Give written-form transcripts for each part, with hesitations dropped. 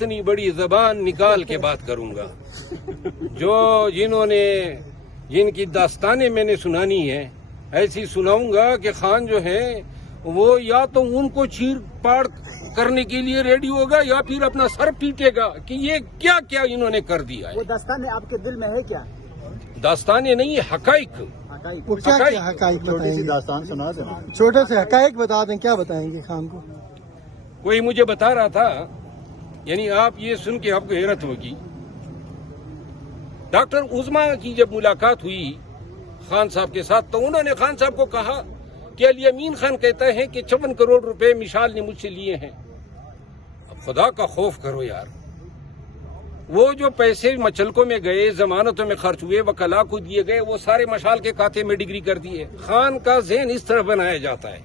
اتنی بڑی زبان نکال کے بات کروں گا جن کی داستانیں میں نے سنانی ہے ایسی سناؤں گا کہ خان جو ہے وہ یا تو ان کو چیر پاڑ کرنے کے لیے ریڈی ہوگا یا پھر اپنا سر پیٹے گا کہ یہ کیا کیا انہوں نے کر دیا ہے۔ وہ داستانیں آپ کے دل میں ہے کیا؟ داستانیں نہیں، حقائق۔ حقائق چھوٹی سی داستان سنا دیں، چھوٹے سے حقائق بتا دیں، کیا بتائیں گے خان کو؟ کوئی مجھے بتا رہا تھا، یعنی آپ یہ سن کے آپ کو حیرت ہوگی، ڈاکٹر عظما کی جب ملاقات ہوئی خان صاحب کے ساتھ تو انہوں نے خان صاحب کو کہا کہ علی امین خان کہتا ہے کہ 56 کروڑ روپے مشال نے مجھ سے لیے ہیں۔ اب خدا کا خوف کرو یار، وہ جو پیسے مچلکوں میں گئے، ضمانتوں میں خرچ ہوئے، وکلاء کو دیے گئے، وہ سارے مشال کے کھاتے میں ڈگری کر دیے۔ خان کا ذہن اس طرح بنایا جاتا ہے،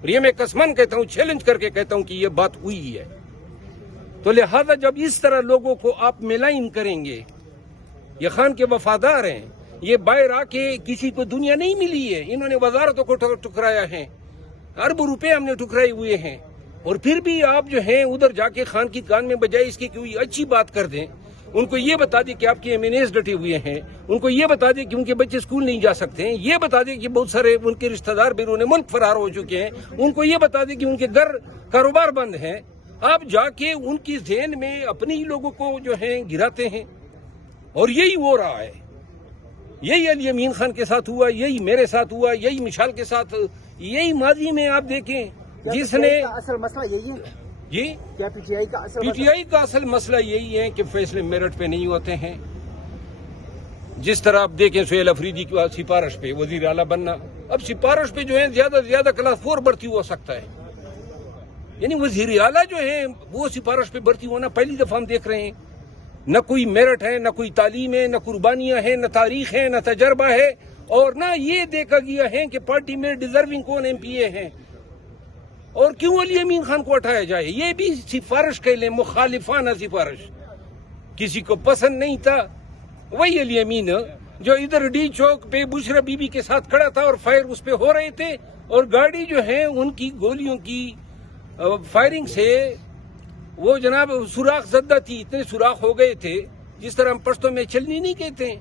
اور یہ میں قسمن کہتا ہوں، چیلنج کر کے کہتا ہوں کہ یہ بات ہوئی ہے۔ تو لہذا جب اس طرح لوگوں کو آپ ملائن کریں گے، یہ خان کے وفادار ہیں، یہ باہر آ کے کسی کو دنیا نہیں ملی ہے، انہوں نے وزارتوں کو ٹکرایا ہے، اربوں روپے ہم نے ٹکرائے ہوئے ہیں، اور پھر بھی آپ جو ہیں ادھر جا کے خان کی کان میں بجائے اس کی کوئی اچھی بات کر دیں، ان کو یہ بتا دیں کہ آپ کے ایم این ایز ڈٹے ہوئے ہیں، ان کو یہ بتا دیں کہ ان کے بچے اسکول نہیں جا سکتے ہیں، یہ بتا دیں کہ بہت سارے ان کے رشتہ دار بیرون ملک فرار ہو چکے ہیں، ان کو یہ بتا دیں کہ ان کے گھر کاروبار بند ہیں، آپ جا کے ان کی ذہن میں اپنے ہی لوگوں کو جو ہیں گراتے ہیں، اور یہی ہو رہا ہے۔ یہی علی امین خان کے ساتھ ہوا، یہی میرے ساتھ ہوا، یہی مشال کے ساتھ، یہی ماضی میں آپ دیکھیں جس نے اصل مسئلہ یہی ہے جی کیا پی ٹی آئی کا اصل مسئلہ یہی ہے کہ فیصلے میرٹ پہ نہیں ہوتے ہیں۔ جس طرح آپ دیکھیں سہیل افریدی کی سفارش پہ وزیر اعلیٰ بننا، اب سفارش پہ جو ہے زیادہ سے زیادہ کلاس 4 بھرتی ہو سکتا ہے، یعنی وزیر اعلیٰ جو ہے وہ سفارش پہ بھرتی ہونا پہلی دفعہ ہم دیکھ رہے ہیں۔ نہ کوئی میرٹ ہے، نہ کوئی تعلیم ہے، نہ قربانیاں ہیں، نہ تاریخ ہے، نہ تجربہ ہے، اور نہ یہ دیکھا گیا ہے کہ پارٹی میں ڈیزرونگ کون ایم پی اے ہیں، اور کیوں علی امین خان کو اٹھایا جائے۔ یہ بھی سفارش کہہ لیں، مخالفانہ سفارش، کسی کو پسند نہیں تھا، وہی علی امین جو ادھر ڈی چوک پہ بشرا بی بی کے ساتھ کھڑا تھا اور فائر اس پہ ہو رہے تھے، اور گاڑی جو ہے ان کی گولیوں کی فائرنگ سے وہ جناب سوراخ زدہ تھی، اتنے سوراخ ہو گئے تھے جس طرح ہم پشتوں میں چلنی نہیں کہتے ہیں۔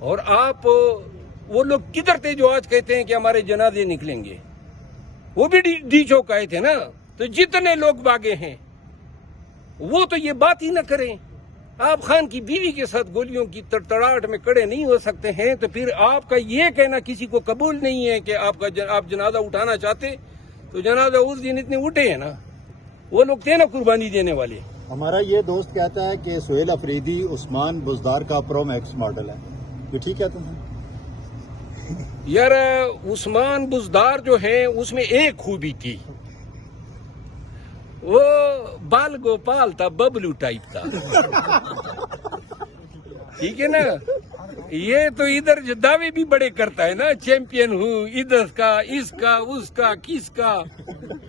اور آپ وہ لوگ کدھر تھے جو آج کہتے ہیں کہ ہمارے جنازے نکلیں گے؟ وہ بھی ڈی چوک آئے تھے نا، تو جتنے لوگ باغے ہیں وہ تو یہ بات ہی نہ کریں۔ آپ خان کی بیوی کے ساتھ گولیوں کی تڑتڑاہٹ میں کڑے نہیں ہو سکتے ہیں، تو پھر آپ کا یہ کہنا کسی کو قبول نہیں ہے کہ آپ جنازہ اٹھانا چاہتے، تو جنازہ اس دن اتنے اٹھے ہیں نا، وہ لوگ تھے نا قربانی دینے والے۔ ہمارا یہ دوست کہتا ہے کہ سہیل افریدی عثمان بزدار کا پرو میکس ماڈل ہے، یہ ٹھیک کہتے ہیں؟ یار عثمان بزدار جو ہے اس میں ایک خوبی تھی، وہ بال گوپال تھا، ببلو ٹائپ تھا، ٹھیک ہے نا۔ یہ تو ادھر دعوے بھی بڑے کرتا ہے نا، چیمپئن ہوں ادھر کا، اس کا، اس کا، کس کا،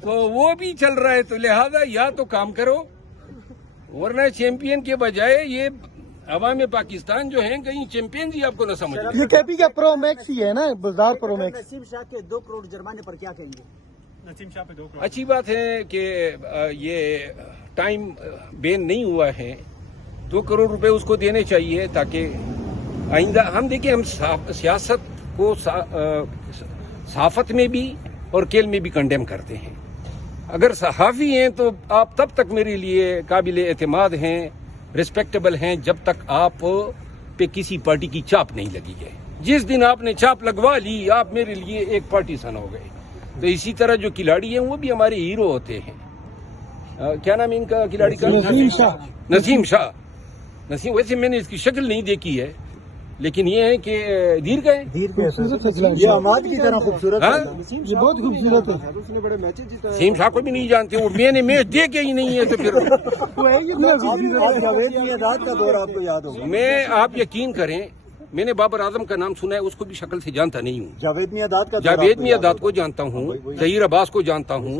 تو وہ بھی چل رہا ہے۔ تو لہذا یا تو کام کرو، ورنہ چیمپئن کے بجائے یہ عوام پاکستان جو ہیں کہیں چیمپئن جی آپ کو نہ سمجھ۔ یہ کیپی کا پرو میکس ہی ہے نا، بازار پرو میکس۔ نسیم شاہ کے 2 کروڑ جرمانے پر کیا کہیں گے؟ نسیم شاہ پہ 2 کروڑ اچھی بات ہے کہ یہ ٹائم بین نہیں ہوا ہے، 2 کروڑ روپے اس کو دینے چاہیے تاکہ آئندہ ہم دیکھیں، ہم سیاست کو صحافت میں بھی اور کھیل میں بھی کنڈیم کرتے ہیں۔ اگر صحافی ہیں تو آپ تب تک میرے لیے قابل اعتماد ہیں، ریسپیکٹیبل ہیں، جب تک آپ پہ کسی پارٹی کی چاپ نہیں لگی ہے۔ جس دن آپ نے چاپ لگوا لی، آپ میرے لیے ایک پارٹیسن ہو گئے۔ تو اسی طرح جو کھلاڑی ہیں وہ بھی ہمارے ہیرو ہوتے ہیں۔ کیا نام ان کا کھلاڑی کا؟ نسیم شاہ۔ نسیم، ویسے میں نے اس کی شکل نہیں دیکھی ہے، لیکن یہ ہے کہ دیر کا ہے، یہ آماد کی طرح خوبصورت ہے، یہ بہت خوبصورت ہے۔ نسیم شاہ کو بھی نہیں جانتے، اور میں نے میچ دیکھے ہی نہیں ہے، تو پھر جاوید میاں کا دور آپ کو یاد ہوگا۔ میں، آپ یقین کریں، میں نے بابر اعظم کا نام سنا ہے، اس کو بھی شکل سے جانتا نہیں ہوں۔ جاوید میاں جاوید میاں کو جانتا ہوں، ظہیر عباس کو جانتا ہوں،